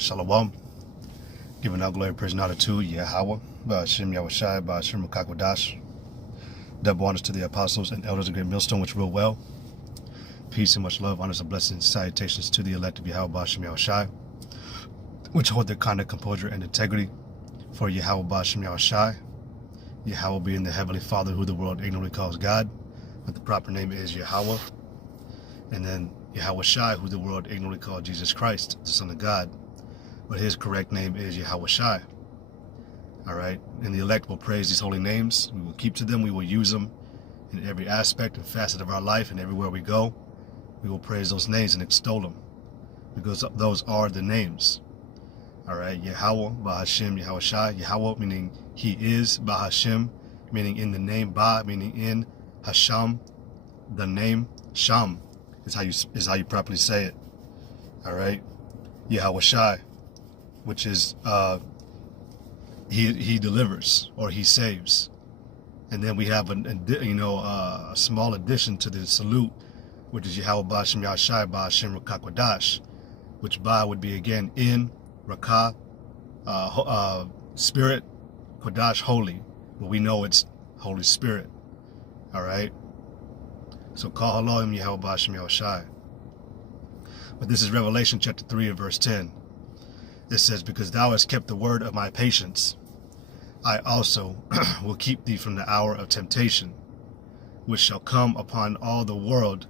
Shalom. Giving out glory and praise and honor to Yahweh, Ba'ashem Yahushai, Ba'ashem Makakwadash. Double honors to the apostles and elders of Great Millstone, which rule well. Peace and much love, honors and blessings, salutations to the elect of Yahweh, Ba'ashem Yahushai, which hold their conduct, composure, and integrity. For Yahweh, Ba'ashem Yahushai, Yahweh being the Heavenly Father, who the world ignorantly calls God, but the proper name is Yahweh. And then Yahweh Shai, who the world ignorantly called Jesus Christ, the Son of God, but his correct name is Yahweh Shai. All right, and the elect will praise these holy names. We will keep to them. We will use them in every aspect and facet of our life, and everywhere we go, we will praise those names and extol them, because those are the names. All right, Yahweh, Ba'ashem, Yahweh Shai. Yahweh meaning he is, Ba'ashem meaning in the name, Ba meaning in, Hasham, the name, Sham is how you properly say it. All right, Yahweh Shai, which is he delivers or he saves. And then we have a small addition to the salute, which is Yahweh Ba'ashem Yahushai Ba'ashem Rakakwadash, which Ba would be again in, Rakah, Spirit, Kodash, holy. But we know it's Holy Spirit. All right. So call Elohim Yahweh Ba'ashem Yahushai. But this is Revelation chapter 3 and verse 10. It says, because thou hast kept the word of my patience, I also will keep thee from the hour of temptation, which shall come upon all the world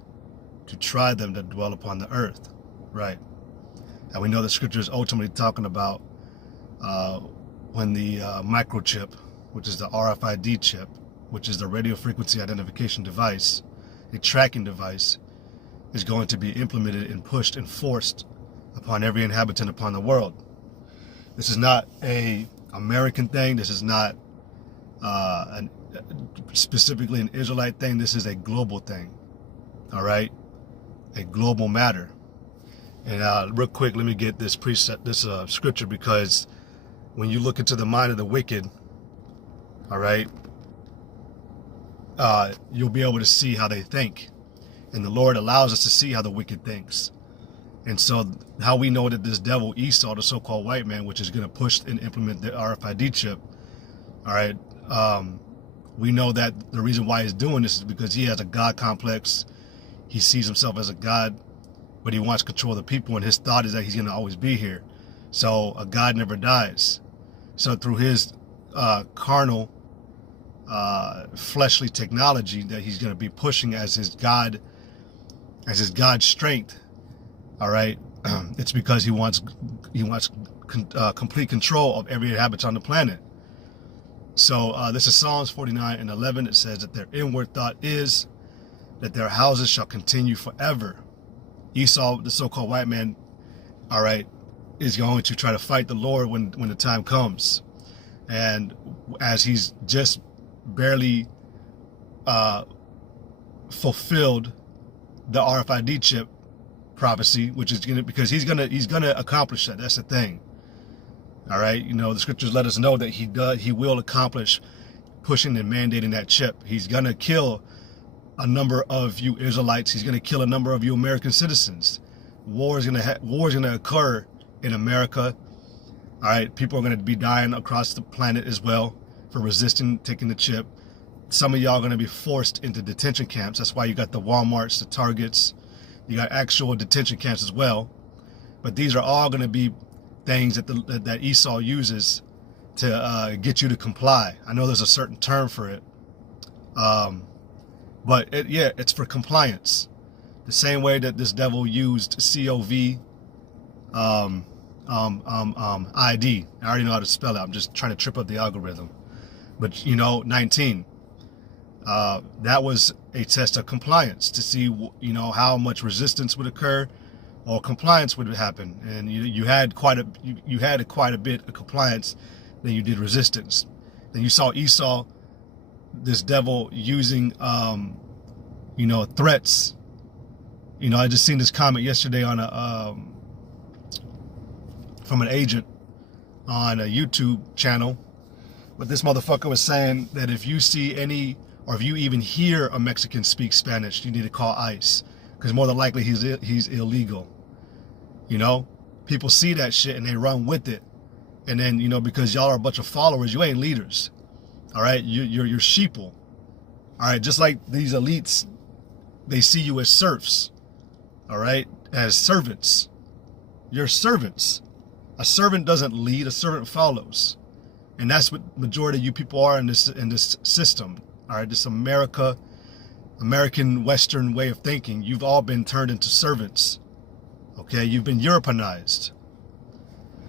to try them that dwell upon the earth. Right. And we know the scripture is ultimately talking about when the microchip, which is the RFID chip, which is the radio frequency identification device, a tracking device, is going to be implemented and pushed and forced upon every inhabitant upon the world. This is not a American thing. This is not specifically an Israelite thing. This is a global thing. All right, a global matter. And real quick, let me get this scripture, because when you look into the mind of the wicked, all right, you'll be able to see how they think. And the Lord allows us to see how the wicked thinks. And so how we know that this devil Esau, the so-called white man, which is going to push and implement the RFID chip, all right, we know that the reason why he's doing this is because he has a God complex. He sees himself as a God, but he wants to control the people, and his thought is that he's going to always be here. So a God never dies. So through his carnal, fleshly technology that he's going to be pushing as his God strength, all right, it's because he wants complete control of every inhabitant on the planet. So this is Psalms 49 and 11. It says that their inward thought is that their houses shall continue forever. Esau, the so-called white man, all right, is going to try to fight the Lord when the time comes. And as he's just barely fulfilled the RFID chip prophecy, which is because he's gonna accomplish that. That's the thing. All right, you know, the scriptures let us know that he will accomplish pushing and mandating that chip. He's gonna kill a number of you Israelites. He's gonna kill a number of you American citizens. War is gonna occur in America. All right, people are gonna be dying across the planet as well for resisting taking the chip. Some of y'all are gonna be forced into detention camps. That's why you got the Walmarts, the Targets. You got actual detention camps as well. But these are all going to be things that Esau uses to get you to comply. I know there's a certain term for it. But it's for compliance. The same way that this devil used COV ID. I already know how to spell it. I'm just trying to trip up the algorithm. But, 19. That was a test of compliance to see, how much resistance would occur or compliance would happen. And you had quite a bit of compliance than you did resistance. Then you saw Esau, this devil, using, threats. I just seen this comment yesterday on from an agent on a YouTube channel. But this motherfucker was saying that if you see any, or if you even hear a Mexican speak Spanish, you need to call ICE, because more than likely he's illegal. people see that shit and they run with it. And then, you know, because y'all are a bunch of followers, you ain't leaders. All right, you're sheeple. All right, just like these elites, they see you as serfs. All right, as servants. You're servants. A servant doesn't lead, a servant follows. And that's what majority of you people are in this system. All right, this American Western way of thinking. You've all been turned into servants. Okay, you've been Europeanized.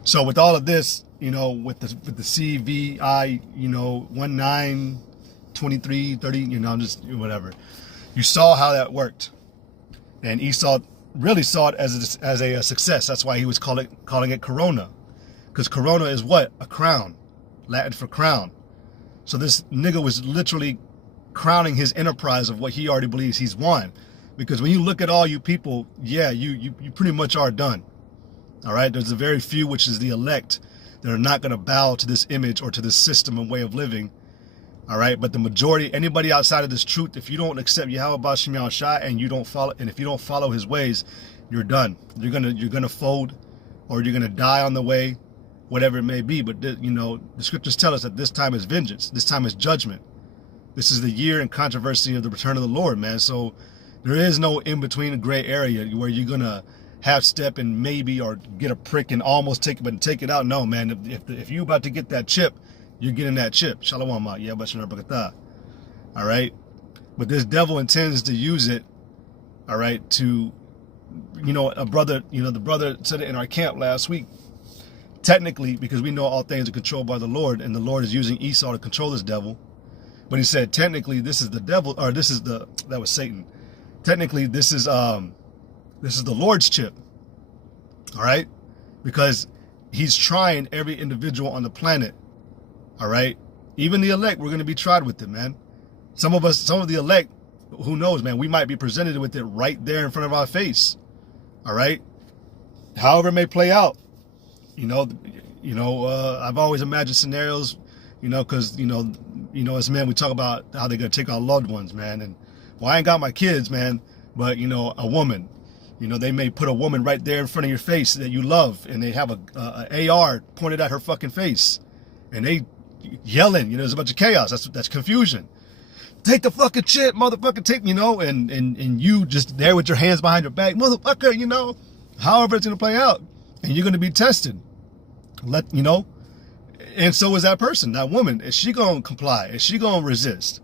So with all of this, you know, with the CVI, you know, 19, 23, 30, you know, just whatever. You saw how that worked. And Esau really saw it as a success. That's why he was calling it Corona. Because Corona is what? A crown. Latin for crown. So this nigga was literally crowning his enterprise of what he already believes he's won. Because when you look at all you people, yeah, you pretty much are done. All right, there's a very few, which is the elect, that are not going to bow to this image or to this system and way of living. All right, but the majority, anybody outside of this truth, if you don't accept Yahweh Ba'Shem Yahushua and you don't follow, and if you don't follow his ways, you're done. You're gonna fold, or you're gonna die on the way, whatever it may be. But you know, the scriptures tell us that this time is vengeance. This time is judgment. This is the year and controversy of the return of the Lord, man. So there is no in between gray area where you're gonna half step and maybe, or get a prick and almost take it out. No, man. If you about to get that chip, you're getting that chip. Shalom, yeah, but all right. But this devil intends to use it, all right, to, you know, the brother said it in our camp last week. Technically, because we know all things are controlled by the Lord, and the Lord is using Esau to control this devil. But he said, technically, this is the devil, or that was Satan. Technically, this is the Lord's chip. All right? Because he's trying every individual on the planet. All right? Even the elect, we're going to be tried with it, man. Some of the elect, who knows, man, we might be presented with it right there in front of our face. All right? However it may play out. I've always imagined scenarios, because, as men, we talk about how they're going to take our loved ones, man. And, well, I ain't got my kids, man, but, a woman. They may put a woman right there in front of your face that you love, and they have a AR pointed at her fucking face, and they yelling. There's a bunch of chaos. That's confusion. Take the fucking shit, motherfucker. Take, and you just there with your hands behind your back, motherfucker. However it's gonna play out, and you're gonna be tested. And so is that person, that woman. Is she gonna comply? Is she gonna resist?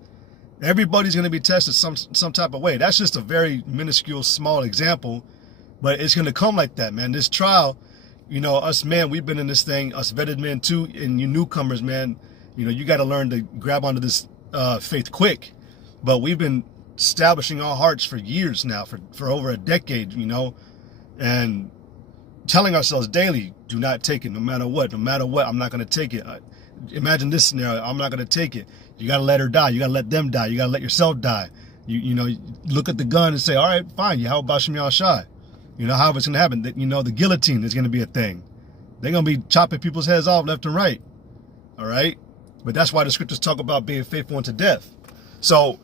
Everybody's going to be tested some type of way. That's just a very minuscule, small example, but it's going to come like that, man. This trial, us men, we've been in this thing, us vetted men too, and you newcomers, man, you got to learn to grab onto this faith quick. But we've been establishing our hearts for years now, for over a decade, and telling ourselves daily, do not take it, no matter what, I'm not going to take it. Imagine this scenario, I'm not going to take it. You got to let her die. You got to let them die. You got to let yourself die. You look at the gun and say, all right, fine. How about Shem Yahushua? However it's going to happen. The guillotine is going to be a thing. They're going to be chopping people's heads off left and right. All right? But that's why the scriptures talk about being faithful unto death. So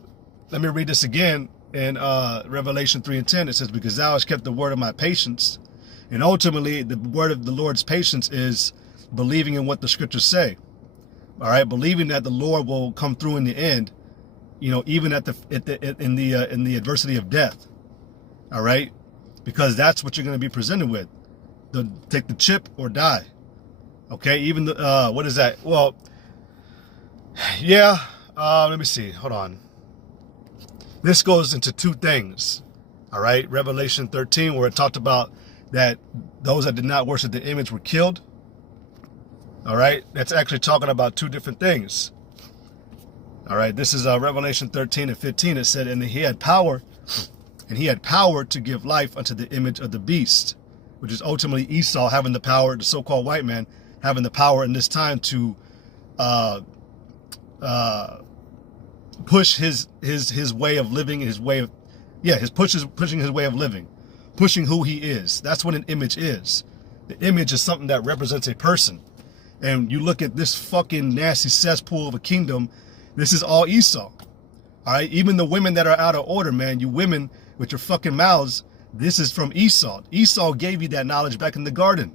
let me read this again in Revelation 3:10. It says, because thou hast kept the word of my patience. And ultimately, the word of the Lord's patience is believing in what the scriptures say. All right, believing that the Lord will come through in the end, even in the adversity of death. All right, because that's what you're going to be presented with. Take the chip or die. Okay, even what is that? Well, yeah. Let me see. Hold on. This goes into two things. All right, Revelation 13, where it talked about that those that did not worship the image were killed. All right, that's actually talking about two different things. All right, this is Revelation 13:15. It said, and he had power to give life unto the image of the beast, which is ultimately Esau having the power, the so-called white man having the power in this time to push his way of living, pushing his way of living, pushing who he is. That's what an image is. The image is something that represents a person. And you look at this fucking nasty cesspool of a kingdom, this is all Esau. All right, even the women that are out of order, man, you women with your fucking mouths, This is from Esau. Esau gave you that knowledge back in the garden.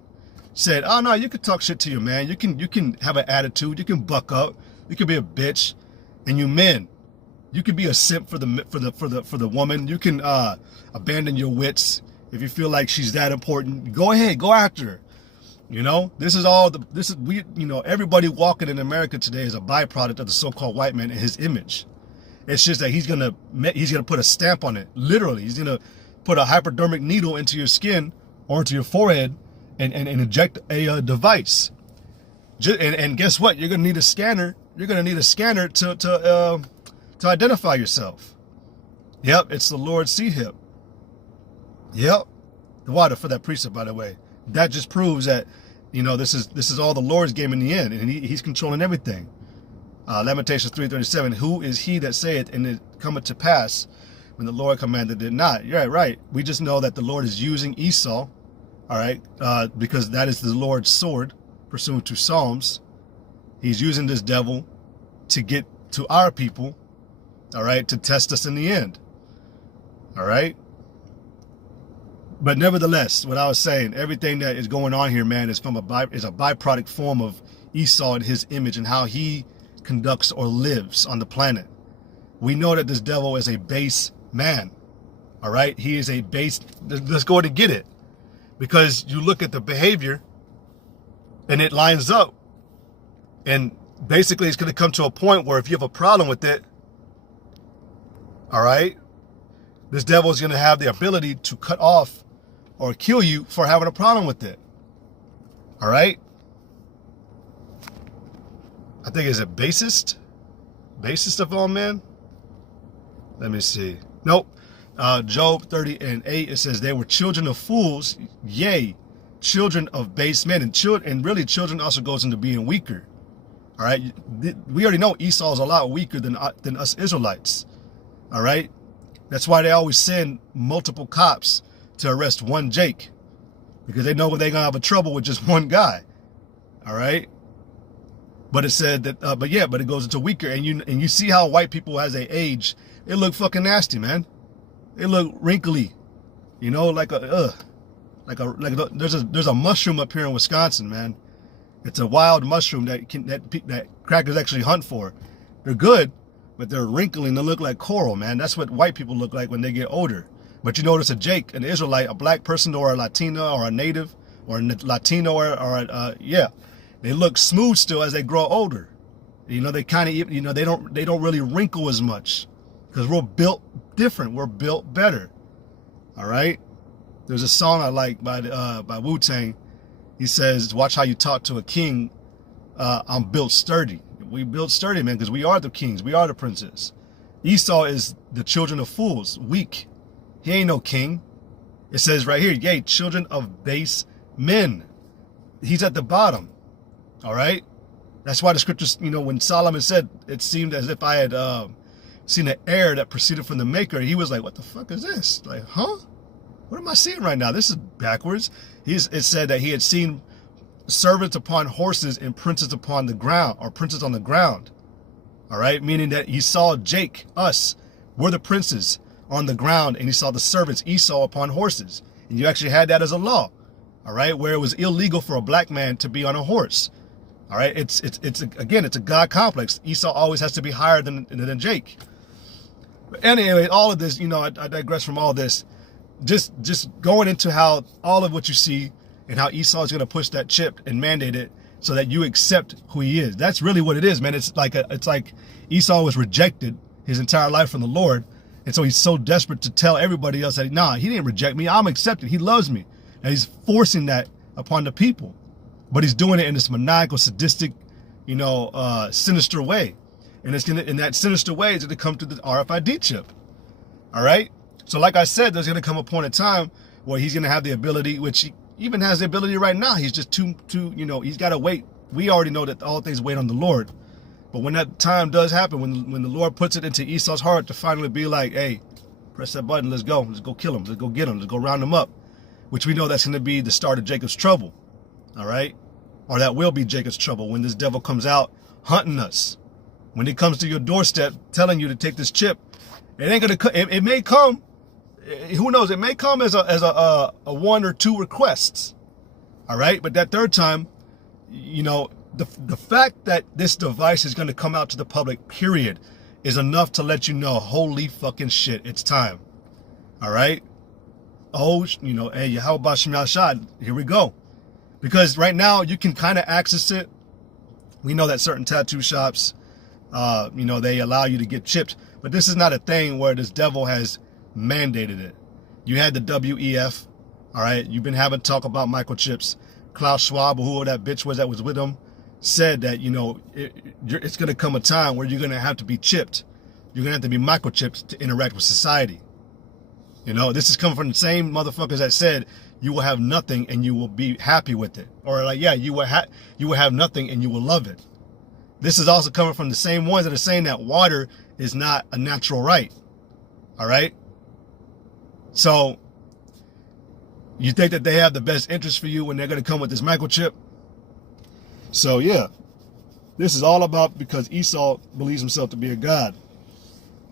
Said, oh no, you can talk shit to your man. You can have an attitude. You can buck up. You can be a bitch. And you men, you can be a simp for the woman. You can abandon your wits if you feel like she's that important. Go ahead, go after her. You know, everybody walking in America today is a byproduct of the so-called white man and his image. It's just that he's gonna put a stamp on it. Literally, he's gonna put a hypodermic needle into your skin or into your forehead and inject a device. And guess what? You're gonna need a scanner. You're gonna need a scanner to identify yourself. Yep, it's the Lord C-Hip. Yep, the water for that precept, by the way. That just proves that, this is all the Lord's game in the end, and he's controlling everything. Lamentations 3:37. Who is he that saith, and it cometh to pass when the Lord commanded it not? You're right. We just know that the Lord is using Esau, all right, because that is the Lord's sword, pursuant to Psalms. He's using this devil to get to our people, all right, to test us in the end, all right? But nevertheless, what I was saying, everything that is going on here, man, is a byproduct form of Esau and his image and how he conducts or lives on the planet. We know that this devil is a base man, all right? He is a base, let's go ahead and get it. Because you look at the behavior and it lines up. And basically it's going to come to a point where if you have a problem with it, all right, this devil is going to have the ability to cut off or kill you for having a problem with it. All right. I think is it basest of all men. Let me see. Nope. Job 30:8, it says they were children of fools, yea, children of base men. And really children also goes into being weaker. All right. We already know Esau is a lot weaker than us Israelites. All right. That's why they always send multiple cops to arrest one Jake, because they know they're going to have a trouble with just one guy. All right. But it said that, but it goes into weaker. And you see how white people as they age, it look fucking nasty, man. It look wrinkly, like there's a mushroom up here in Wisconsin, man. It's a wild mushroom that crackers actually hunt for. They're good, but they're wrinkly and they look like coral, man. That's what white people look like when they get older. But you notice a Jake, an Israelite, a black person, or a Latina, or a native, or a Latino, they look smooth still as they grow older. They kind of, they don't really wrinkle as much because we're built different. We're built better. All right. There's a song I like by Wu-Tang. He says, "Watch how you talk to a king. I'm built sturdy." We built sturdy, man, because we are the kings. We are the princes. Esau is the children of fools, weak. He ain't no king. It says right here, yea, children of base men. He's at the bottom. All right. That's why the scriptures, when Solomon said, it seemed as if I had seen an air that proceeded from the maker. He was like, what the fuck is this? Like, huh? What am I seeing right now? This is backwards. It said that he had seen servants upon horses and princes upon the ground, or princes on the ground. All right. Meaning that he saw Jake, us, we're the princes on the ground, and he saw the servants Esau upon horses. And you actually had that as a law. All right. Where it was illegal for a black man to be on a horse. All right. It's a God complex. Esau always has to be higher than Jake. But anyway, all of this, I digress from all this. Just going into how all of what you see and how Esau is going to push that chip and mandate it so that you accept who he is. That's really what it is, man. It's like Esau was rejected his entire life from the Lord. And so he's so desperate to tell everybody else that, nah, he didn't reject me. I'm accepted. He loves me. And he's forcing that upon the people. But he's doing it in this maniacal, sadistic, sinister way. And in that sinister way, it's going to come to the RFID chip. All right. So like I said, there's going to come a point in time where he's going to have the ability, which he even has the ability right now. He's just too, he's got to wait. We already know that all things wait on the Lord. But when that time does happen, when the Lord puts it into Esau's heart to finally be like, hey, press that button, let's go kill him, let's go get him, let's go round him up, which we know that's going to be the start of Jacob's trouble. All right. Or that will be Jacob's trouble when this devil comes out hunting us. When he comes to your doorstep telling you to take this chip, it ain't going to come. It may come. who knows? It may come as a one or two requests. All right, but that third time, you know, the fact that this device is going to come out to the public, period, is enough to let you know, holy fucking shit, it's time. All right. Oh, you know, hey, how about Shem Yahshai? Here we go. Because right now you can kind of access it. We know that certain tattoo shops, you know, they allow you to get chipped, but this is not a thing where this devil has mandated it. You had the WEF, all right? You've been having talk about microchips. Klaus Schwab, or whoever that bitch was that was with him, said that, you know, it's going to come a time where you're going to have to be chipped. You're going to have to be microchipped to interact with society. You know, this is coming from the same motherfuckers that said you will have nothing and you will be happy with it. Or like, yeah, you will have nothing and you will love it. This is also coming from the same ones that are saying that water is not a natural right. All right? So, you think that they have the best interest for you when they're going to come with this microchip? So, yeah. This is all about because Esau believes himself to be a god.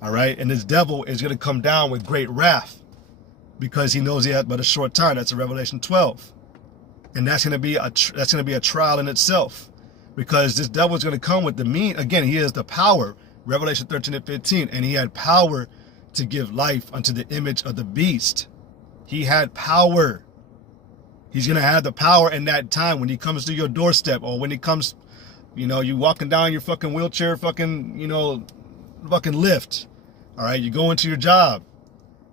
All right? And this devil is going to come down with great wrath because he knows he has but a short time. That's in Revelation 12. And that's going to be a trial in itself. Because this devil is going to come with the again, he has the power, Revelation 13 and 15, and he had power to give life unto the image of the beast. He had power. He's going to have the power in that time when he comes to your doorstep, or when he comes, you know, you walking down your fucking wheelchair, fucking, you know, fucking lift. All right, you go into your job.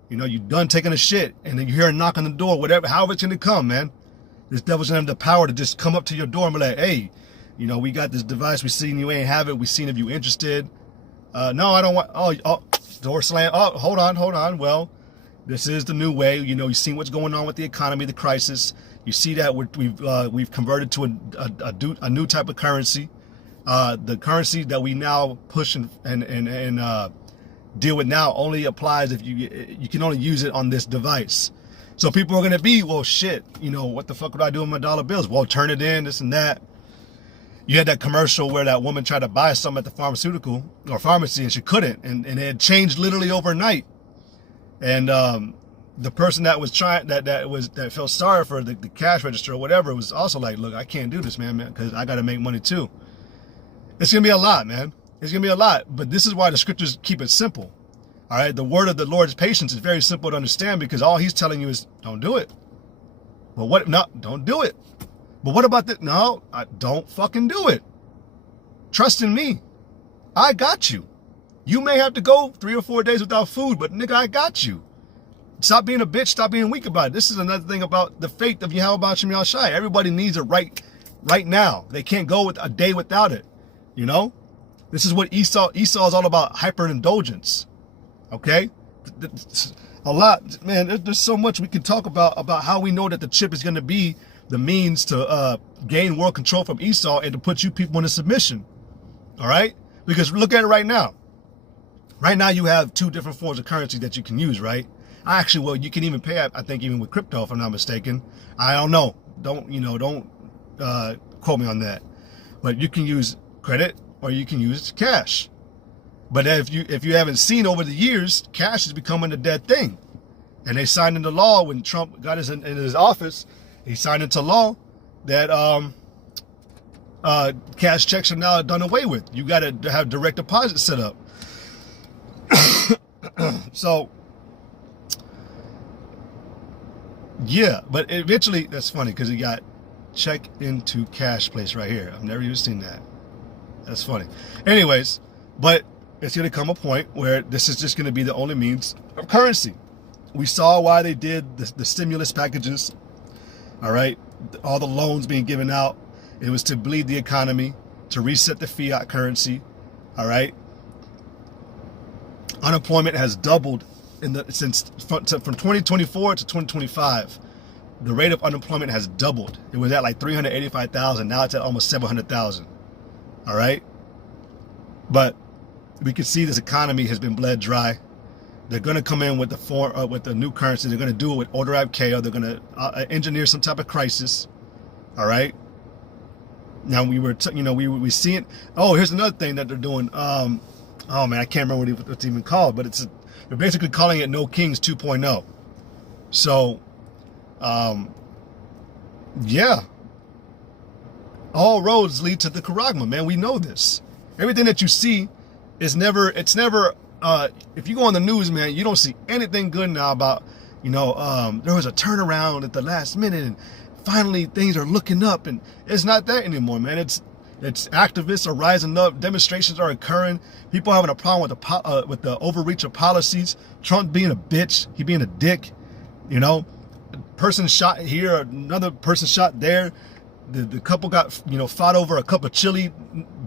You know, you done taking a shit, and then you hear a knock on the door, whatever, however it's going to come, man. This devil's going to have the power to just come up to your door and be like, hey, you know, we got this device. We seen you ain't have it. We seen if you interested. No, I don't want. Oh, door slam. Oh, hold on. Well, this is the new way. You know, you seen what's going on with the economy, the crisis. You see that we've converted to a new type of currency. The currency that we now push and deal with now only applies if you can only use it on this device. So people are gonna be, well, shit. You know, what the fuck would I do with my dollar bills? Well, turn it in, this and that. You had that commercial where that woman tried to buy something at the pharmaceutical or pharmacy and she couldn't, and it had changed literally overnight. And the person that was trying that felt sorry for the cash register or whatever was also like, look, I can't do this, man, because I got to make money too. It's gonna be a lot, man. It's gonna be a lot. But this is why the scriptures keep it simple. All right, the word of the Lord's patience is very simple to understand because all He's telling you is don't do it. But what? No, don't do it. But what about this? No, don't fucking do it. Trust in me. I got you. You may have to go 3 or 4 days without food, but nigga, I got you. Stop being a bitch. Stop being weak about it. This is another thing about the faith of Yahweh Shem Yahshai. Everybody needs it right now. They can't go with a day without it. You know? This is what Esau is all about, hyperindulgence. Okay? A lot. Man, there's so much we can talk about how we know that the chip is going to be the means to gain world control from Esau and to put you people into submission. All right? Because look at it right now. Right now you have 2 different forms of currency that you can use, right? Actually, well, you can even pay, I think, even with crypto, if I'm not mistaken. I don't know. Don't quote me on that. But you can use credit or you can use cash. But if you haven't seen over the years, cash is becoming a dead thing. And they signed into law when Trump got in his office. He signed into law that cash checks are now done away with. You got to have direct deposit set up. So, yeah, but eventually, that's funny because he got check into cash place right here. I've never even seen that. That's funny. Anyways, but it's going to come a point where this is just going to be the only means of currency. We saw why they did the stimulus packages. All right, all the loans being given out. It was to bleed the economy, to reset the fiat currency. All right. Unemployment has doubled from 2024 to 2025. The rate of unemployment has doubled. It was at like 385,000. Now it's at almost 700,000. All right. But we can see this economy has been bled dry. They're going to come in with the new currency. They're going to do it with order ab chaos. They're going to engineer some type of crisis. All right. Now we see it. Oh, here's another thing that they're doing. Oh man, I can't remember what it's even called, but they're basically calling it No Kings 2.0. So, yeah, all roads lead to the Charagma, man. We know this. Everything that you see is never, it's never, if you go on the news, man, you don't see anything good now about, there was a turnaround at the last minute and finally things are looking up, and it's not that anymore, man. It's activists are rising up, demonstrations are occurring, people having a problem with the overreach of policies, Trump being a bitch, he being a dick, person shot here, another person shot there, the couple got, fought over a cup of chili,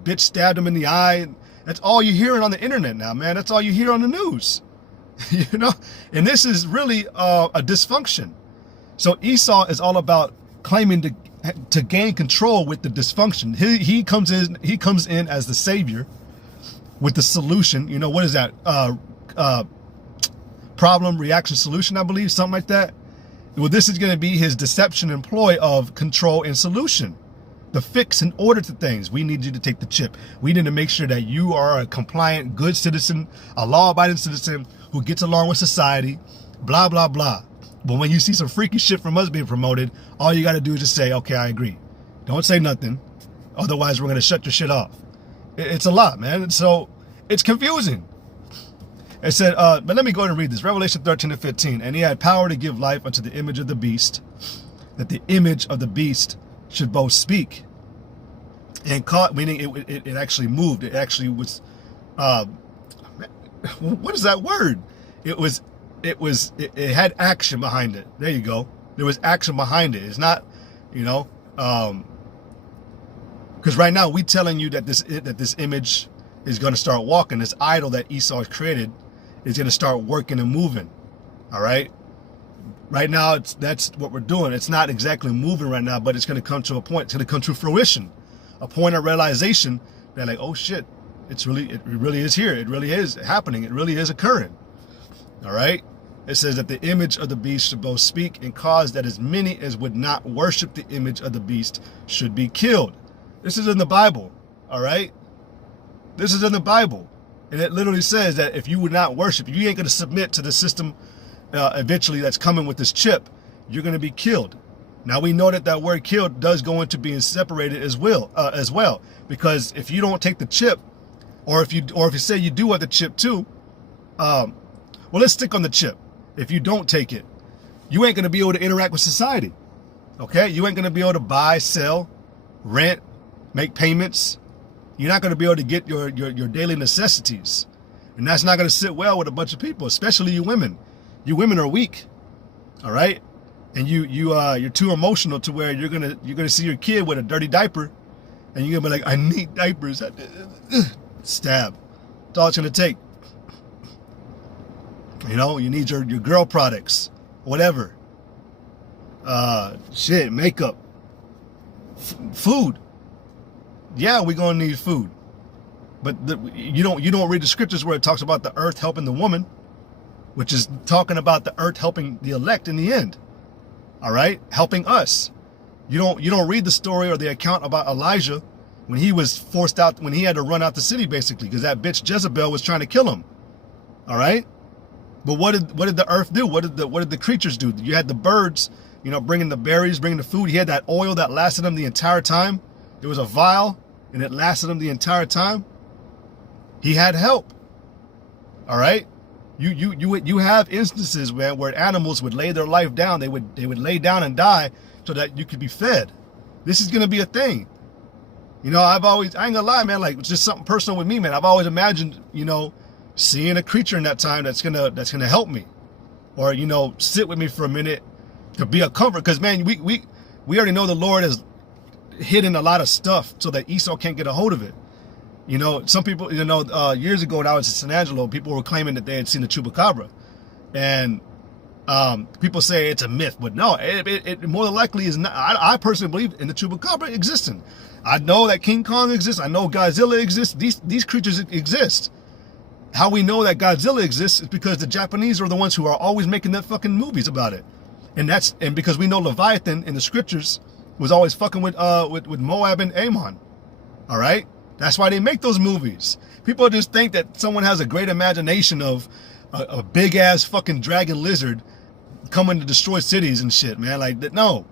bitch stabbed him in the eye. That's all you're hearing on the internet now, man. That's all you hear on the news, and this is really a dysfunction. So Esau is all about claiming to gain control with the dysfunction. He comes in as the savior with the solution. What is that? Problem, reaction, solution, I believe, something like that. Well, this is going to be his deception and ploy of control and solution. The fix and order to things. We need you to take the chip. We need to make sure that you are a compliant, good citizen, a law-abiding citizen who gets along with society, blah, blah, blah. But when you see some freaky shit from us being promoted, all you got to do is just say, okay, I agree. Don't say nothing. Otherwise, we're going to shut your shit off. It's a lot, man. So it's confusing. It said, but let me go ahead and read this. Revelation 13:15. And he had power to give life unto the image of the beast, that the image of the beast should both speak and caught, meaning it actually moved. It actually was, what is that word? It had action behind it. There you go. There was action behind it. It's not, because right now we telling you that this image is going to start walking. This idol that Esau has created is going to start working and moving. All right. Right now, that's what we're doing. It's not exactly moving right now, but it's going to come to a point. It's going to come to fruition, a point of realization that, like, oh shit, it really is here. It really is happening. It really is occurring. All right. It says that the image of the beast should both speak and cause that as many as would not worship the image of the beast should be killed. This is in the Bible. All right. This is in the Bible. And it literally says that if you would not worship, if you ain't going to submit to the system eventually that's coming with this chip, you're going to be killed. Now we know that word killed does go into being separated as well, because if you don't take the chip, or if you say you do want the chip too, well, let's stick on the chip. If you don't take it, you ain't going to be able to interact with society. Okay? You ain't going to be able to buy, sell, rent, make payments. You're not going to be able to get your daily necessities. And that's not going to sit well with a bunch of people, especially you women. You women are weak. All right? And you're too emotional to where you're going to see your kid with a dirty diaper and you're going to be like, I need diapers. Stab. That's all it's going to take. You need your girl products, whatever. Shit, makeup, food. Yeah, we're gonna need food, but you don't read the scriptures where it talks about the earth helping the woman, which is talking about the earth helping the elect in the end. All right, helping us. You don't read the story or the account about Elijah when he was forced out, when he had to run out the city basically because that bitch Jezebel was trying to kill him. All right. But what did the earth do? What did the creatures do? You had the birds, bringing the berries, bringing the food. He had that oil that lasted him the entire time. It was a vial, and it lasted him the entire time. He had help. All right. You have instances where animals would lay their life down. They would lay down and die so that you could be fed. This is gonna be a thing. I ain't gonna lie, man. Like, it's just something personal with me, man. I've always imagined, seeing a creature in that time that's gonna help me, or sit with me for a minute to be a comfort. Because man, we already know the Lord has hidden a lot of stuff so that Esau can't get a hold of it. Some people, years ago when I was in San Angelo, people were claiming that they had seen the chupacabra, and people say it's a myth, but no, it more than likely is not. I personally believe in the chupacabra existing. I know that King Kong exists. I know Godzilla exists. These creatures exist. How we know that Godzilla exists is because the Japanese are the ones who are always making that fucking movies about it. And because we know Leviathan in the scriptures was always fucking with Moab and Ammon. All right? That's why they make those movies. People just think that someone has a great imagination of a big ass fucking dragon lizard coming to destroy cities and shit, man. Like, no.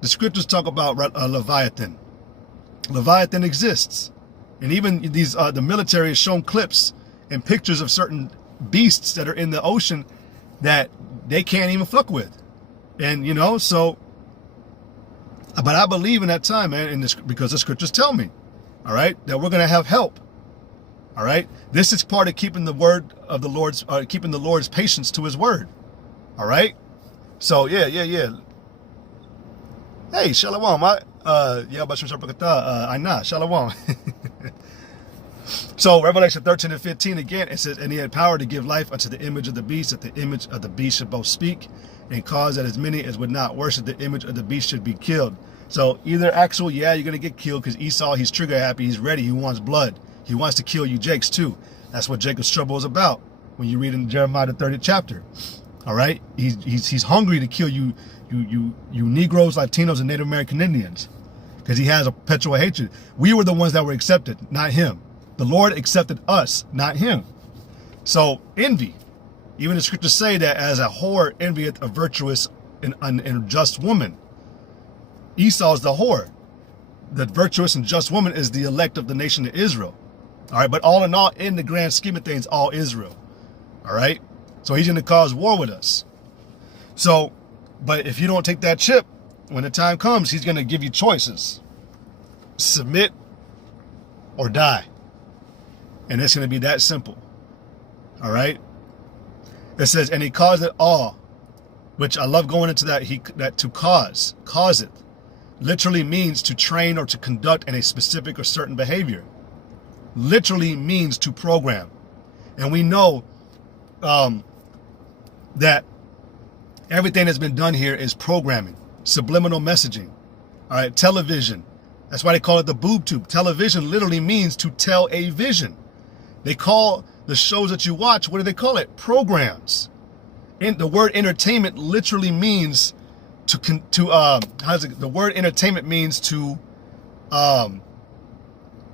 The scriptures talk about Leviathan. Leviathan exists. And even these the military has shown clips and pictures of certain beasts that are in the ocean that they can't even fuck with. And, you know, so, but I believe in that time, man, because the scriptures tell me, all right, that we're going to have help. All right. This is part of keeping the word of the Lord's, keeping the Lord's patience to his word. All right. So, yeah. Hey, shalom. Shalom. So Revelation 13 and 15 again, it says, and he had power to give life unto the image of the beast, that the image of the beast should both speak and cause that as many as would not worship the image of the beast should be killed. So either actual, yeah, you're going to get killed because Esau, he's trigger happy, he's ready, he wants blood. He wants to kill you Jakes too. That's what Jacob's trouble is about when you read in Jeremiah the 30th chapter. All right? He's hungry to kill you Negroes, Latinos, and Native American Indians because he has a perpetual hatred. We were the ones that were accepted, not him. The Lord accepted us, not him. So envy. Even the scriptures say that as a whore envieth a virtuous and just woman. Esau is the whore. The virtuous and just woman is the elect of the nation of Israel. All right, but all in all, in the grand scheme of things, all Israel. All right? So he's going to cause war with us. So, but if you don't take that chip, when the time comes, he's going to give you choices. Submit or die. And it's going to be that simple. All right? It says, and he caused it all, which I love going into that to cause it, literally means to train or to conduct in a specific or certain behavior. Literally means to program. And we know that everything that's been done here is programming, subliminal messaging. All right, television. That's why they call it the boob tube. Television literally means to tell a vision. They call the shows that you watch, what do they call it? Programs. And the word entertainment literally means the word entertainment means to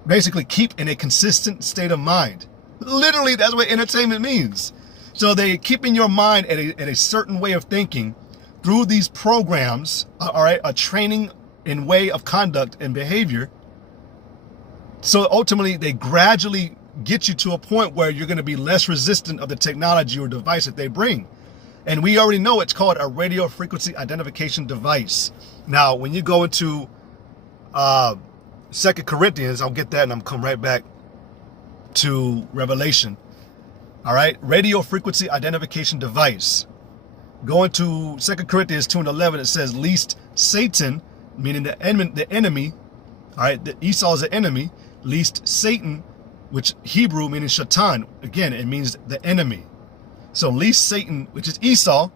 basically keep in a consistent state of mind. Literally, that's what entertainment means. So they keeping your mind at a certain way of thinking through these programs, all right, a training in way of conduct and behavior. So ultimately, they gradually get you to a point where you're going to be less resistant of the technology or device that they bring. And we already know it's called a radio frequency identification device. Now, when you go into 2 Corinthians, I'll get that and I'm come right back to Revelation. All right, radio frequency identification device. Going to 2 Corinthians 2 and 11, it says, least Satan, meaning the enemy, all right, the Esau is the enemy, least Satan, which Hebrew meaning Shaitan, again, it means the enemy. So least Satan, which is Esau,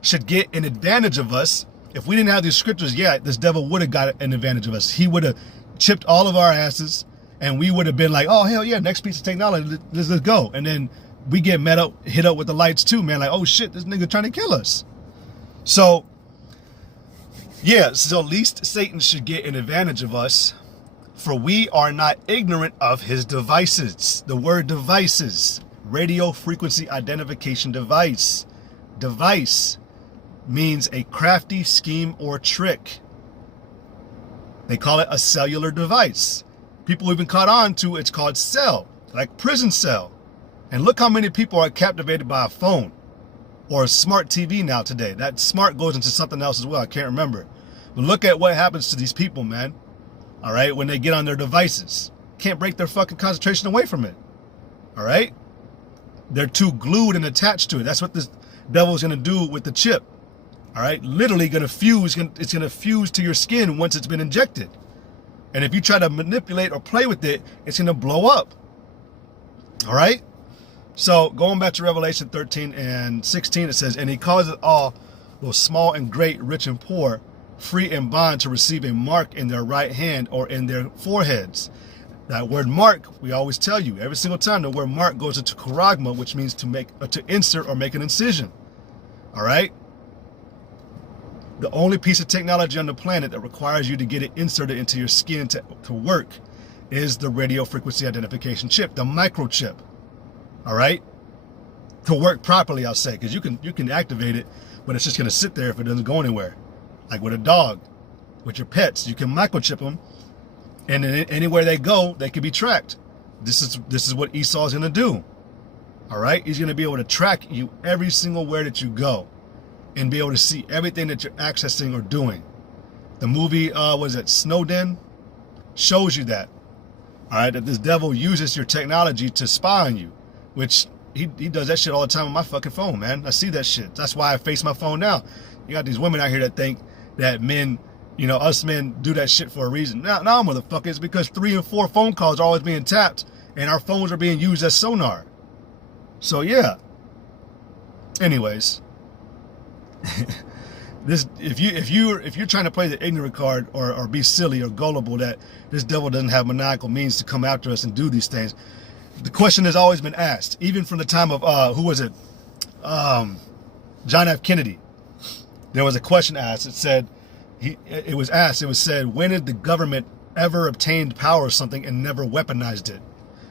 should get an advantage of us. If we didn't have these scriptures, yeah, this devil would have got an advantage of us. He would have chipped all of our asses and we would have been like, oh, hell yeah, next piece of technology, let's go. And then we get hit up with the lights too, man. Like, oh shit, this nigga trying to kill us. So, yeah, so least Satan should get an advantage of us, for we are not ignorant of his devices. The word devices, radio frequency identification device. Device means a crafty scheme or trick. They call it a cellular device. People even caught on to it's called cell, like prison cell. And look how many people are captivated by a phone or a smart TV now today. That smart goes into something else as well. I can't remember. But look at what happens to these people, man. All right, when they get on their devices. Can't break their fucking concentration away from it. All right? They're too glued and attached to it. That's what this devil's going to do with the chip. All right? Literally going to fuse. It's going to fuse to your skin once it's been injected. And if you try to manipulate or play with it, it's going to blow up. All right? So going back to Revelation 13 and 16, it says, and he causeth all, both small and great, rich and poor, free and bond, to receive a mark in their right hand or in their foreheads. That word mark, we always tell you, every single time the word mark goes into charagma, which means to make, to insert or make an incision. All right? The only piece of technology on the planet that requires you to get it inserted into your skin to work is the radio frequency identification chip, the microchip. All right? To work properly, I'll say, because you can activate it, but it's just going to sit there if it doesn't go anywhere. Like with a dog, with your pets, you can microchip them, and anywhere they go, they can be tracked. This is what Esau is going to do. All right, he's going to be able to track you every single where that you go, and be able to see everything that you're accessing or doing. The movie, was it Snowden, shows you that. All right, that this devil uses your technology to spy on you, which he does that shit all the time on my fucking phone, man. I see that shit. That's why I face my phone now. You got these women out here that think that men, us men do that shit for a reason. Now, motherfucker, it's because 3 and 4 phone calls are always being tapped, and our phones are being used as sonar. So yeah. Anyways, this if you're trying to play the ignorant card or be silly or gullible that this devil doesn't have maniacal means to come after us and do these things, the question has always been asked, even from the time of who was it? John F. Kennedy. There was a question asked. It said it was said, when did the government ever obtained power of something and never weaponized it?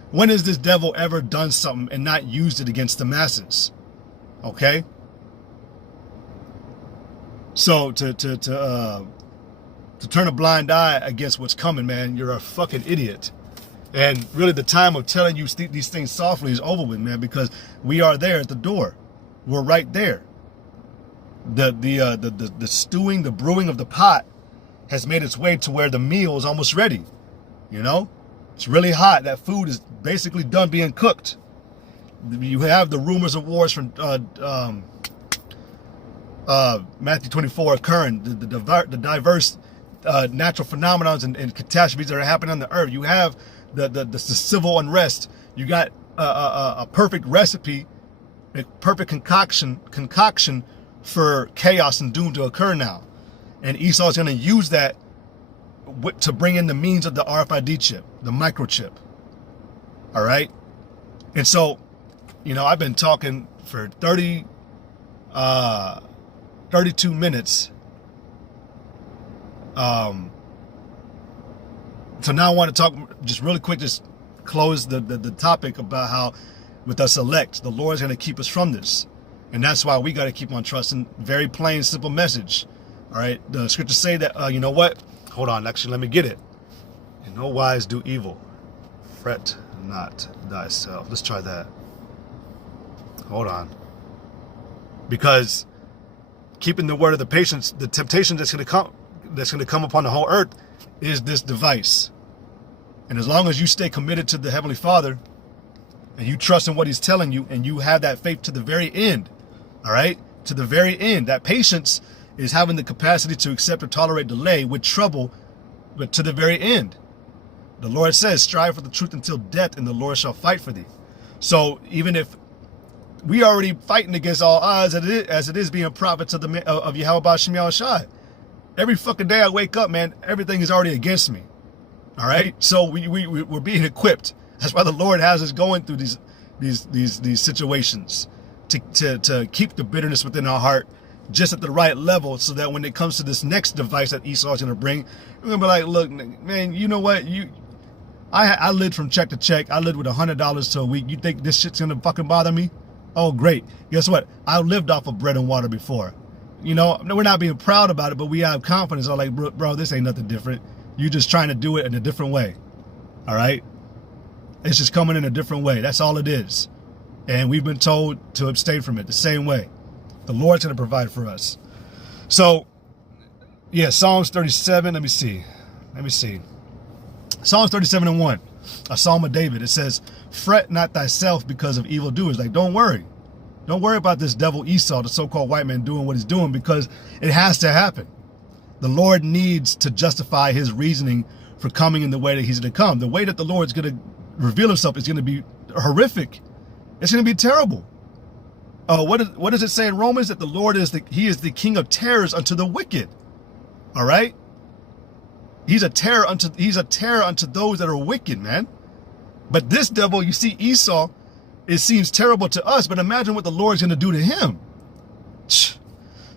When has this devil ever done something and not used it against the masses? Okay? So to turn a blind eye against what's coming, man, you're a fucking idiot. And really the time of telling you these things softly is over with, man, because we are there at the door. We're right there. The stewing, the brewing of the pot has made its way to where the meal is almost ready. It's really hot. That food is basically done being cooked. You have the rumors of wars from Matthew 24 occurring, the diverse natural phenomena and catastrophes that are happening on the earth. You have the civil unrest. You got a perfect recipe, a perfect concoction for chaos and doom to occur now. And Esau is going to use that to bring in the means of the RFID chip, the microchip. All right. And so, I've been talking for 32 minutes. So now I want to talk just really quick, just close the topic about how with us elect, the Lord is going to keep us from this. And that's why we got to keep on trusting. Very plain, simple message. All right. The scriptures say that, you know what? Hold on. Actually, let me get it. In no wise do evil. Fret not thyself. Let's try that. Hold on. Because keeping the word of the patience, the temptation that's going to come upon the whole earth is this device. And as long as you stay committed to the Heavenly Father and you trust in what He's telling you and you have that faith to the very end, all right, to the very end, that patience is having the capacity to accept or tolerate delay with trouble, but to the very end. The Lord says, strive for the truth until death, and the Lord shall fight for thee. So even if we already fighting against all odds as it is being prophets of Yahweh Shem Yahushai. Every fucking day I wake up, man, everything is already against me. All right. So we're being equipped. That's why the Lord has us going through these situations to keep the bitterness within our heart just at the right level, so that when it comes to this next device that Esau is going to bring, we're going to be like, look, man, you know what? I lived from check to check. I lived with $100 to a week. You think this shit's going to fucking bother me? Oh, great. Guess what? I lived off of bread and water before. We're not being proud about it, but we have confidence. I'm like, bro, this ain't nothing different. You're just trying to do it in a different way. All right? It's just coming in a different way. That's all it is. And we've been told to abstain from it the same way. The Lord's going to provide for us. So, yeah, Psalms 37. Let me see. Psalms 37:1, a Psalm of David. It says, fret not thyself because of evildoers. Like, don't worry. Don't worry about this devil Esau, the so-called white man, doing what he's doing, because it has to happen. The Lord needs to justify his reasoning for coming in the way that he's going to come. The way that the Lord's going to reveal himself is going to be horrific. It's going to be terrible. What does it say in Romans? That the Lord he is the king of terrors unto the wicked. All right? He's a terror unto those that are wicked, man. But this devil, you see, Esau, it seems terrible to us, but imagine what the Lord's going to do to him.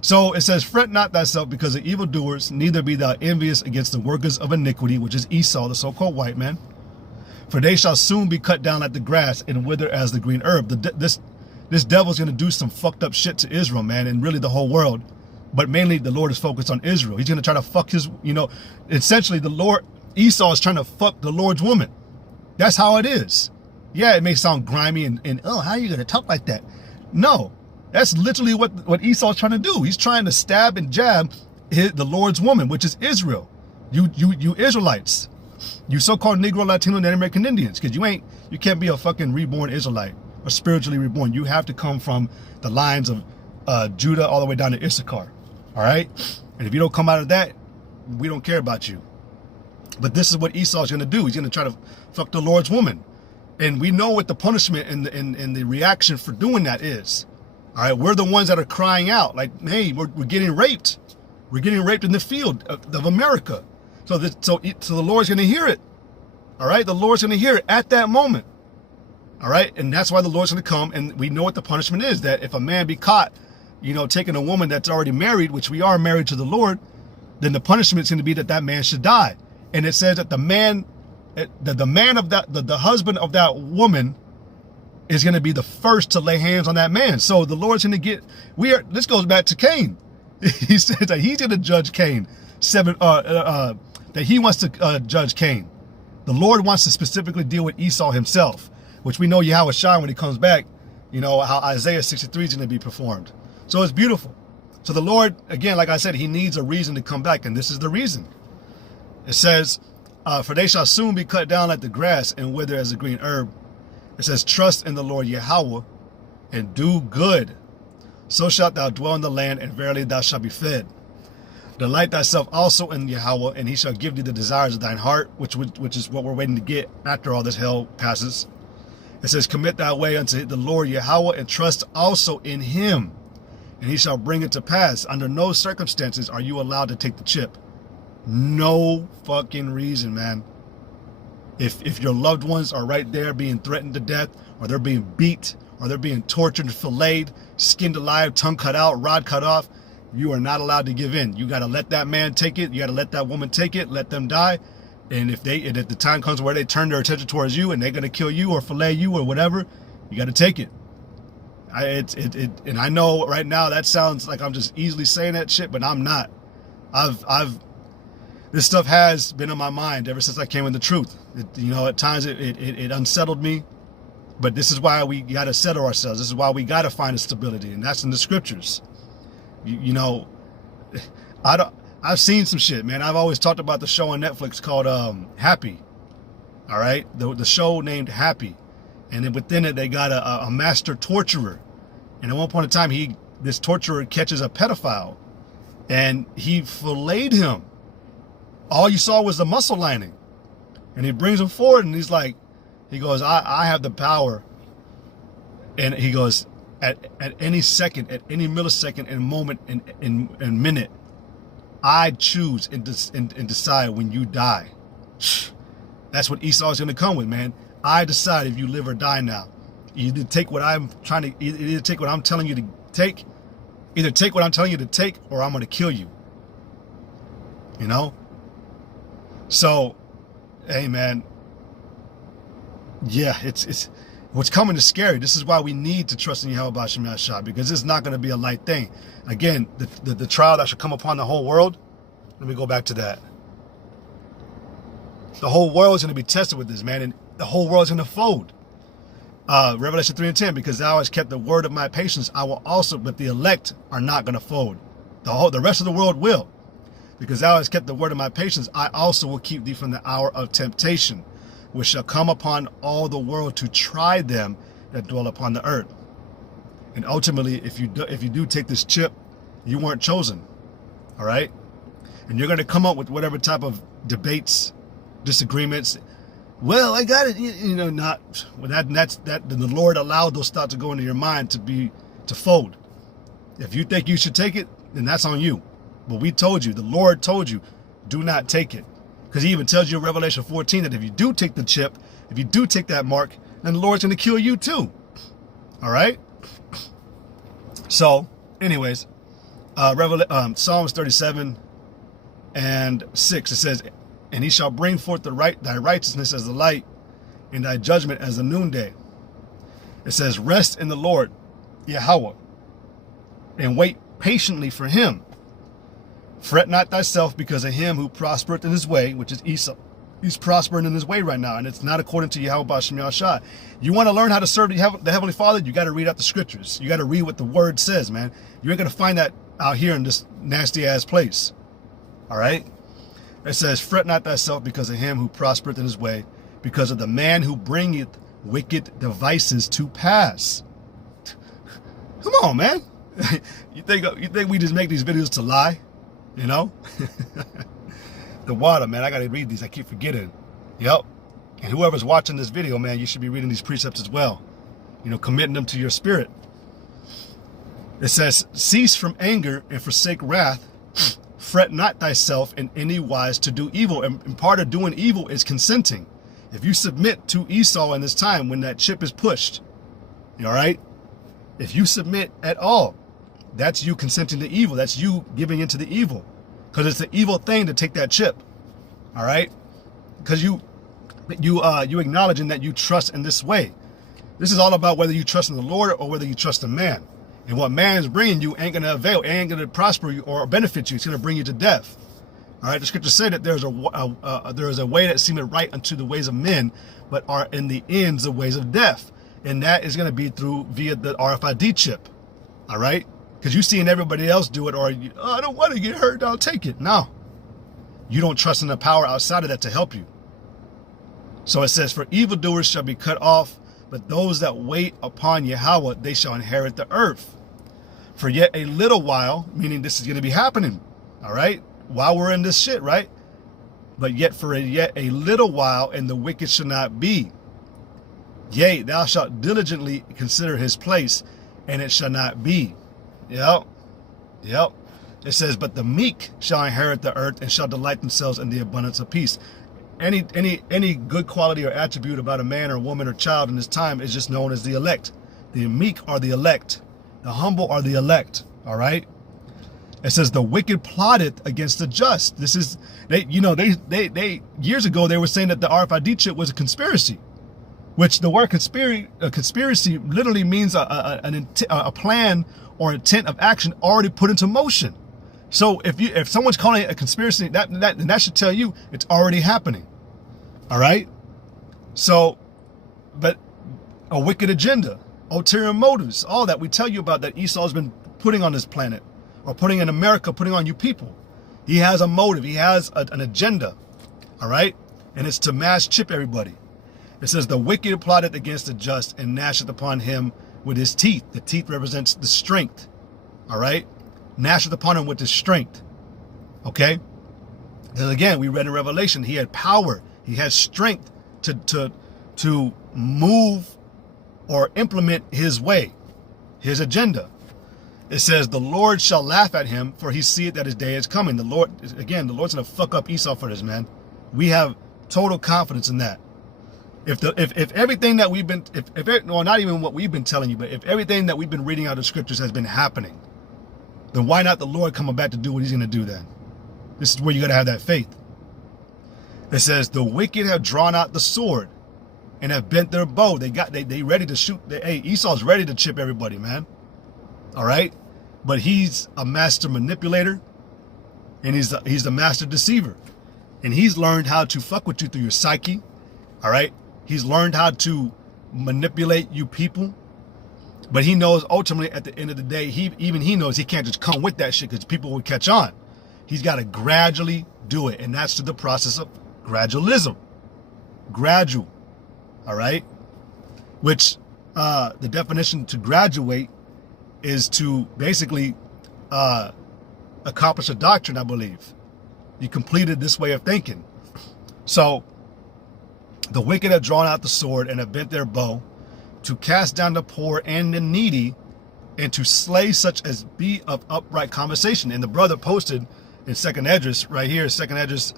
So it says, fret not thyself because of evildoers, neither be thou envious against the workers of iniquity, which is Esau, the so-called white man. For they shall soon be cut down like the grass and wither as the green herb. This This devil's going to do some fucked up shit to Israel, man, and really the whole world. But mainly the Lord is focused on Israel. He's going to try to fuck his, essentially Esau is trying to fuck the Lord's woman. That's how it is. Yeah, it may sound grimy and oh, how are you going to talk like that? No, that's literally what Esau's trying to do. He's trying to stab and jab the Lord's woman, which is Israel. You Israelites, you so-called Negro, Latino, Native American Indians, because you can't be a fucking reborn Israelite or spiritually reborn. You have to come from the lines of Judah all the way down to Issachar. All right? And if you don't come out of that, we don't care about you. But this is what Esau's going to do. He's going to try to fuck the Lord's woman. And we know what the punishment and the reaction for doing that is. All right? We're the ones that are crying out like, hey, we're getting raped. We're getting raped in the field of America. So the Lord's going to hear it. All right? The Lord's going to hear it at that moment. All right? And that's why the Lord's going to come. And we know what the punishment is, that if a man be caught, taking a woman that's already married, which we are married to the Lord, then the punishment is going to be that man should die. And it says that the husband of that woman is going to be the first to lay hands on that man. So the Lord's going to this goes back to Cain. He said that he's going to judge Cain. That he wants to judge Cain. The Lord wants to specifically deal with Esau himself, which we know Yahweh Shai when he comes back, how Isaiah 63 is going to be performed. So it's beautiful. So the Lord, again, like I said, he needs a reason to come back, and this is the reason. It says, for they shall soon be cut down like the grass and wither as a green herb. It says, trust in the Lord Yahweh and do good. So shalt thou dwell in the land, and verily thou shalt be fed. Delight thyself also in Yahweh, and he shall give thee the desires of thine heart, which is what we're waiting to get after all this hell passes. It says, commit thy way unto the Lord Yahweh, and trust also in him, and he shall bring it to pass. Under no circumstances are you allowed to take the chip. No fucking reason, man. If your loved ones are right there being threatened to death, or they're being beat, or they're being tortured and filleted, skinned alive, tongue cut out, rod cut off, you are not allowed to give in. You got to let that man take it. You got to let that woman take it. Let them die. And if the time comes where they turn their attention towards you and they're going to kill you or fillet you or whatever, you got to take it. And I know right now that sounds like I'm just easily saying that shit, but I'm not. This stuff has been on my mind ever since I came in the truth. At times it unsettled me, but this is why we got to settle ourselves. This is why we got to find a stability, and that's in the scriptures. I've seen some shit, man. I've always talked about the show on Netflix called Happy. All right, the show named Happy, and then within it they got a master torturer, and at one point in time this torturer catches a pedophile, and he filleted him. All you saw was the muscle lining, and he brings him forward, and he goes, I have the power, and he goes, at any second, at any millisecond, and moment, and minute, I choose and decide when you die. That's what Esau is going to come with, man. I decide if you live or die now. Either take what I'm telling you to take, either take what I'm telling you to take, or I'm going to kill you. So, hey, man. Yeah, it's what's coming is scary. This is why we need to trust in Yahweh B'Shem Yahshua, because it's not going to be a light thing. Again, the trial that should come upon the whole world. Let me go back to that. The whole world is going to be tested with this, man, and the whole world is going to fold. Revelation 3:10, because thou hast kept the word of my patience, I will also, but the elect are not going to fold. The rest of the world will. Because thou hast kept the word of my patience, I also will keep thee from the hour of temptation, which shall come upon all the world to try them that dwell upon the earth. And ultimately, if you do take this chip, you weren't chosen. All right? And you're going to come up with whatever type of debates, disagreements. Well, I got it. Not well, that's then the Lord allowed those thoughts to go into your mind to fold. If you think you should take it, then that's on you. But we told you, the Lord told you, do not take it. Because he even tells you in Revelation 14 that if you do take the chip, if you do take that mark, then the Lord's going to kill you too. All right? So, anyways, Psalms 37 and 6, it says, and he shall bring forth thy righteousness as the light, and thy judgment as the noonday. It says, rest in the Lord, Yahweh, and wait patiently for him. Fret not thyself because of him who prospereth in his way, which is Esau. He's prospering in his way right now, and it's not according to Yahweh B'Shem Yahushua. You want to learn how to serve the Heavenly Father, you got to read out the scriptures. You got to read what the word says, man. You ain't going to find that out here in this nasty-ass place. All right? It says, fret not thyself because of him who prospereth in his way, because of the man who bringeth wicked devices to pass. Come on, man. You think we just make these videos to lie? You know? The water, man. I got to read these. I keep forgetting. Yep. And whoever's watching this video, man, you should be reading these precepts as well. You know, committing them to your spirit. It says, cease from anger and forsake wrath. Fret not thyself in any wise to do evil. And part of doing evil is consenting. If you submit to Esau in this time when that chip is pushed, all right? If you submit at all, that's you consenting to evil. That's you giving into the evil. Because it's an evil thing to take that chip. All right? Because you acknowledging that you trust in this way. This is all about whether you trust in the Lord or whether you trust in man. And what man is bringing you ain't going to avail, ain't going to prosper you or benefit you. It's going to bring you to death. All right? The scriptures say that there is a way that seemeth right unto the ways of men, but are in the ends the ways of death. And that is going to be via the RFID chip. All right? Because you're seeing everybody else do it, or I don't want to get hurt, I'll take it. No. You don't trust in the power outside of that to help you. So it says, for evildoers shall be cut off, but those that wait upon Yahweh, they shall inherit the earth. For yet a little while, meaning this is going to be happening, all right? While we're in this shit, right? But yet for yet a little while, and the wicked shall not be. Yea, thou shalt diligently consider his place, and it shall not be. Yep. It says, but the meek shall inherit the earth and shall delight themselves in the abundance of peace. Any good quality or attribute about a man or woman or child in this time is just known as the elect. The meek are the elect. The humble are the elect. All right. It says the wicked plotteth against the just. This is, they years ago, they were saying that the RFID chip was a conspiracy. Which the word conspiracy literally means a plan or intent of action already put into motion. So if someone's calling it a conspiracy, that should tell you it's already happening. All right. So, but a wicked agenda, ulterior motives, all that we tell you about that Esau's been putting on this planet, or putting in America, putting on you people. He has a motive. He has an agenda. All right. And it's to mass chip everybody. It says, the wicked plotted against the just and gnasheth upon him with his teeth. The teeth represents the strength. All right. Gnasheth upon him with his strength. Okay. And again, we read in Revelation, he had power. He had strength to move or implement his way, his agenda. It says, the Lord shall laugh at him, for he seeth that his day is coming. The Lord's going to fuck up Esau for this, man. We have total confidence in that. If everything that we've been, well, not even what we've been telling you, but if everything that we've been reading out of scriptures has been happening, then why not the Lord coming back to do what he's going to do then? This is where you got to have that faith. It says, the wicked have drawn out the sword and have bent their bow. They ready to shoot. Hey, Esau's ready to chip everybody, man. All right. But he's a master manipulator, and he's the master deceiver. And he's learned how to fuck with you through your psyche. All right. He's learned how to manipulate you people. But he knows ultimately at the end of the day, he knows he can't just come with that shit because people would catch on. He's got to gradually do it. And that's the process of gradualism. Gradual. All right. Which the definition to graduate is to basically accomplish a doctrine, I believe. You completed this way of thinking. So the wicked have drawn out the sword and have bent their bow to cast down the poor and the needy and to slay such as be of upright conversation. And the brother posted in 2nd Esdras right here, 2nd Esdras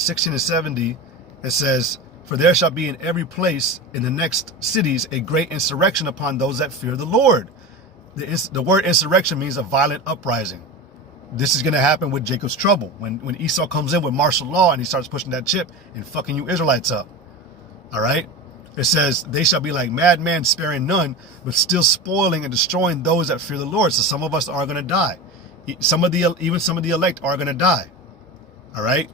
16 and 70, it says, for there shall be in every place in the next cities a great insurrection upon those that fear the Lord. The word insurrection means a violent uprising. This is going to happen with Jacob's trouble. When Esau comes in with martial law and he starts pushing that chip and fucking you Israelites up. All right. It says, they shall be like madmen, sparing none, but still spoiling and destroying those that fear the Lord. So some of us are going to die. Even some of the elect are going to die. All right.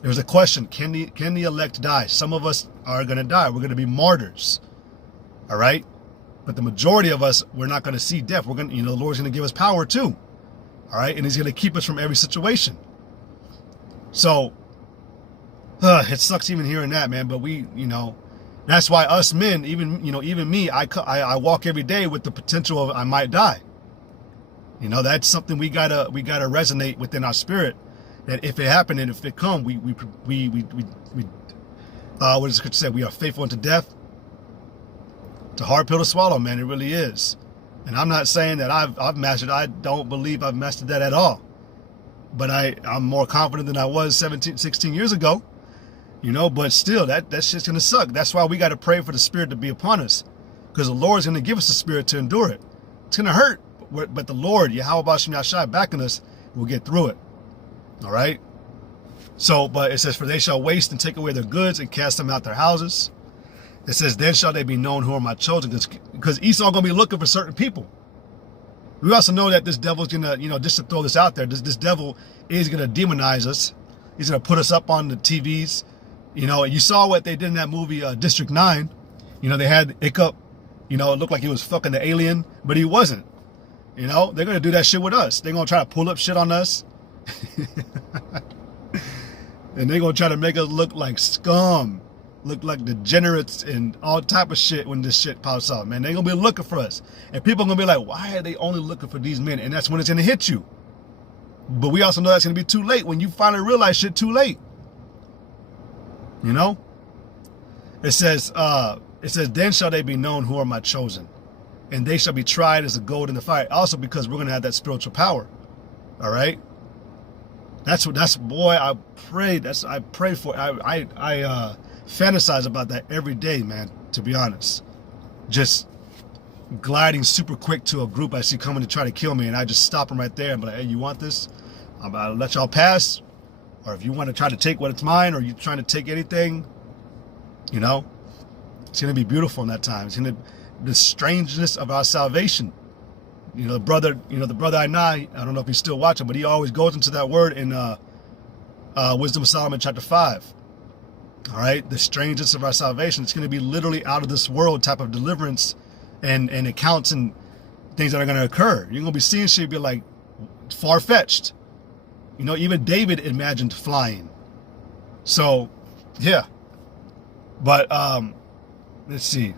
There's a question. Can the elect die? Some of us are going to die. We're going to be martyrs. All right. But the majority of us, we're not going to see death. We're going to, the Lord's going to give us power too. All right. And he's going to keep us from every situation. So it sucks even hearing that, man. But that's why us men, even me, I walk every day with the potential of I might die. That's something we gotta resonate within our spirit. That if it happened and if it come, what does the scripture say? We are faithful unto death. It's a hard pill to swallow, man. It really is. And I'm not saying that I've mastered. I don't believe I've mastered that at all. But I'm more confident than I was 16 years ago. But still, that shit's gonna suck. That's why we gotta pray for the Spirit to be upon us, because the Lord's gonna give us the Spirit to endure it. It's gonna hurt, but the Lord, Yahweh Bashim Yashai, backing us, will get through it. All right. So, but it says, for they shall waste and take away their goods and cast them out their houses. It says, then shall they be known who are my chosen, because Esau gonna be looking for certain people. We also know that this devil's gonna, just to throw this out there, this devil is gonna demonize us. He's gonna put us up on the TVs. You saw what they did in that movie, District 9. They had Ickup, it looked like he was fucking the alien, but he wasn't. They're going to do that shit with us. They're going to try to pull up shit on us. And they're going to try to make us look like scum, look like degenerates and all type of shit when this shit pops out, man. They're going to be looking for us. And people are going to be like, why are they only looking for these men? And that's when it's going to hit you. But we also know that's going to be too late when you finally realize shit too late. It says, then shall they be known who are my chosen, and they shall be tried as a gold in the fire. Also, because we're going to have that spiritual power. All right. Boy, I pray for, I fantasize about that every day, man, to be honest. Just gliding super quick to a group I see coming to try to kill me, and I just stop them right there and be like, hey, you want this? I'll let y'all pass. Or if you want to try to take what it's mine, or you're trying to take anything, it's going to be beautiful in that time. It's going to, the strangeness of our salvation. The brother I don't know if he's still watching, but he always goes into that word in Wisdom of Solomon chapter 5. All right, the strangeness of our salvation. It's going to be literally out of this world type of deliverance and accounts and things that are going to occur. You're going to be seeing shit be like far-fetched. Even David imagined flying. So, yeah. But, let's see.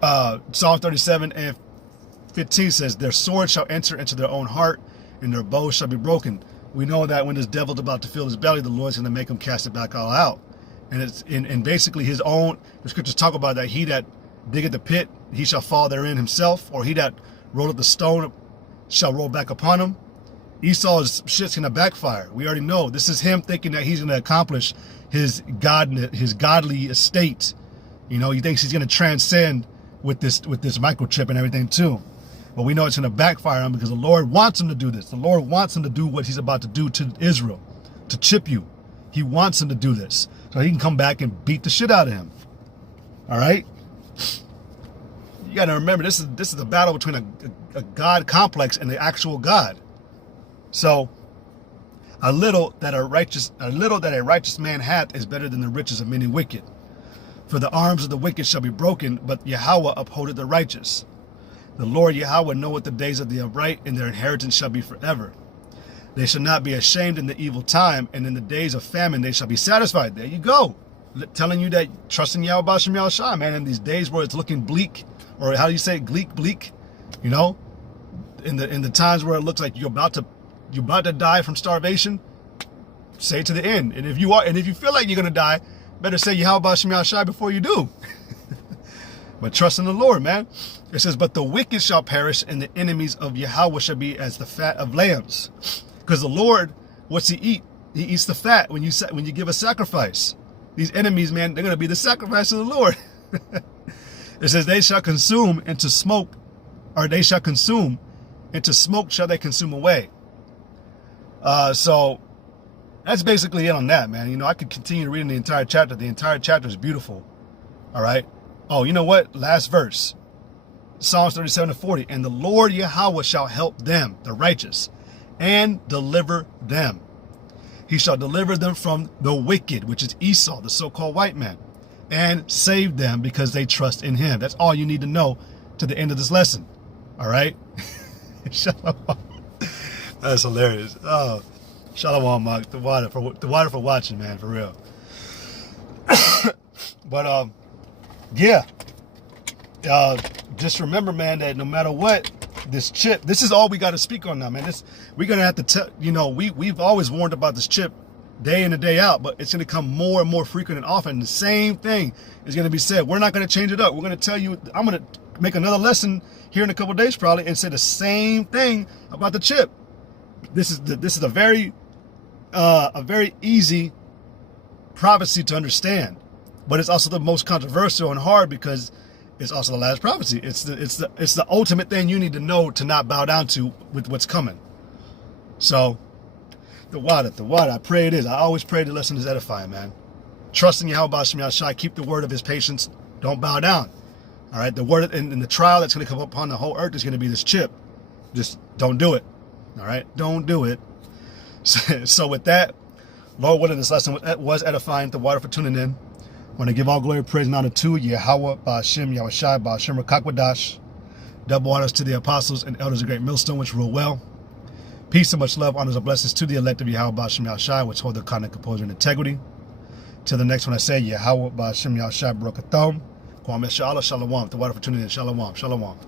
Psalm 37 and 15 says, their sword shall enter into their own heart, and their bows shall be broken. We know that when this devil's about to fill his belly, the Lord's going to make him cast it back all out. And it's in basically his own, the scriptures talk about that he that diggeth the pit, he shall fall therein himself, or he that rolleth the stone shall roll back upon him. Esau's shit's gonna backfire. We already know. This is him thinking that he's gonna accomplish his godly estate. He thinks he's gonna transcend with this microchip and everything too. But we know it's gonna backfire on him, because the Lord wants him to do this. The Lord wants him to do what he's about to do to Israel, to chip you. He wants him to do this so he can come back and beat the shit out of him. All right. You gotta remember, this is a battle between a God complex and the actual God. So, a little that a righteous man hath is better than the riches of many wicked. For the arms of the wicked shall be broken, but Yahweh upholdeth the righteous. The Lord Yahweh knoweth the days of the upright, and their inheritance shall be forever. They shall not be ashamed in the evil time, and in the days of famine they shall be satisfied. There you go. Telling you that trusting Yahweh Bashim Yahushua, man, in these days where it's looking bleak, or how do you say it, bleak, in the times where it looks like you're about to die from starvation, say it to the end. And if you feel like you're gonna die, better say Yahweh Bashim Yahushua before you do. But trust in the Lord, man. It says, but the wicked shall perish, and the enemies of Yahweh shall be as the fat of lambs. Because the Lord, what's he eat? He eats the fat when you give a sacrifice. These enemies, man, they're gonna be the sacrifice of the Lord. It says, they shall consume into smoke, or they shall consume into smoke shall they consume away. So that's basically it on that, man. I could continue reading the entire chapter. The entire chapter is beautiful. All right. Oh, you know what? Last verse. Psalms 37:40. And the Lord Yahweh shall help them, the righteous, and deliver them. He shall deliver them from the wicked, which is Esau, the so-called white man, and save them because they trust in him. That's all you need to know to the end of this lesson. All right. Shalom. That's hilarious. Oh, shalom, Mark. The water for watching, man, for real. But yeah. Just remember, man, that no matter what, this chip, this is all we got to speak on now, man. We're gonna have to tell, you know, we've always warned about this chip day in and day out, but it's gonna come more and more frequent and often. The same thing is gonna be said. We're not gonna change it up. We're gonna tell you. I'm gonna make another lesson here in a couple of days probably and say the same thing about the chip. This is a very easy prophecy to understand, but it's also the most controversial and hard because it's also the last prophecy. It's the ultimate thing you need to know to not bow down to with what's coming. So the water, I pray it is. I always pray the lesson is edifying, man. Trusting Yahweh Hashem Yahshai, keep the word of his patience. Don't bow down. All right, the word in the trial that's going to come upon the whole earth is going to be this chip. Just don't do it. All right, don't do it. So with that, Lord willing, this lesson was edifying. The water for tuning in. I want to give all glory, praise, and honor to Yahweh, Ba'ashem, Yahushai, Ba'ashem, Rakakwadash. Double honors to the apostles and elders of Great Millstone, which rule well. Peace and much love, honors and blessings to the elect of Yahweh, Ba'ashem, Yahushai, which hold their conduct, composure, and integrity. Till the next one I say, Yahweh, Ba'ashem, Yahushai, Baruch Atham. Kwame Shalom, Shalom. The water for tuning in. Shalom, Shalom.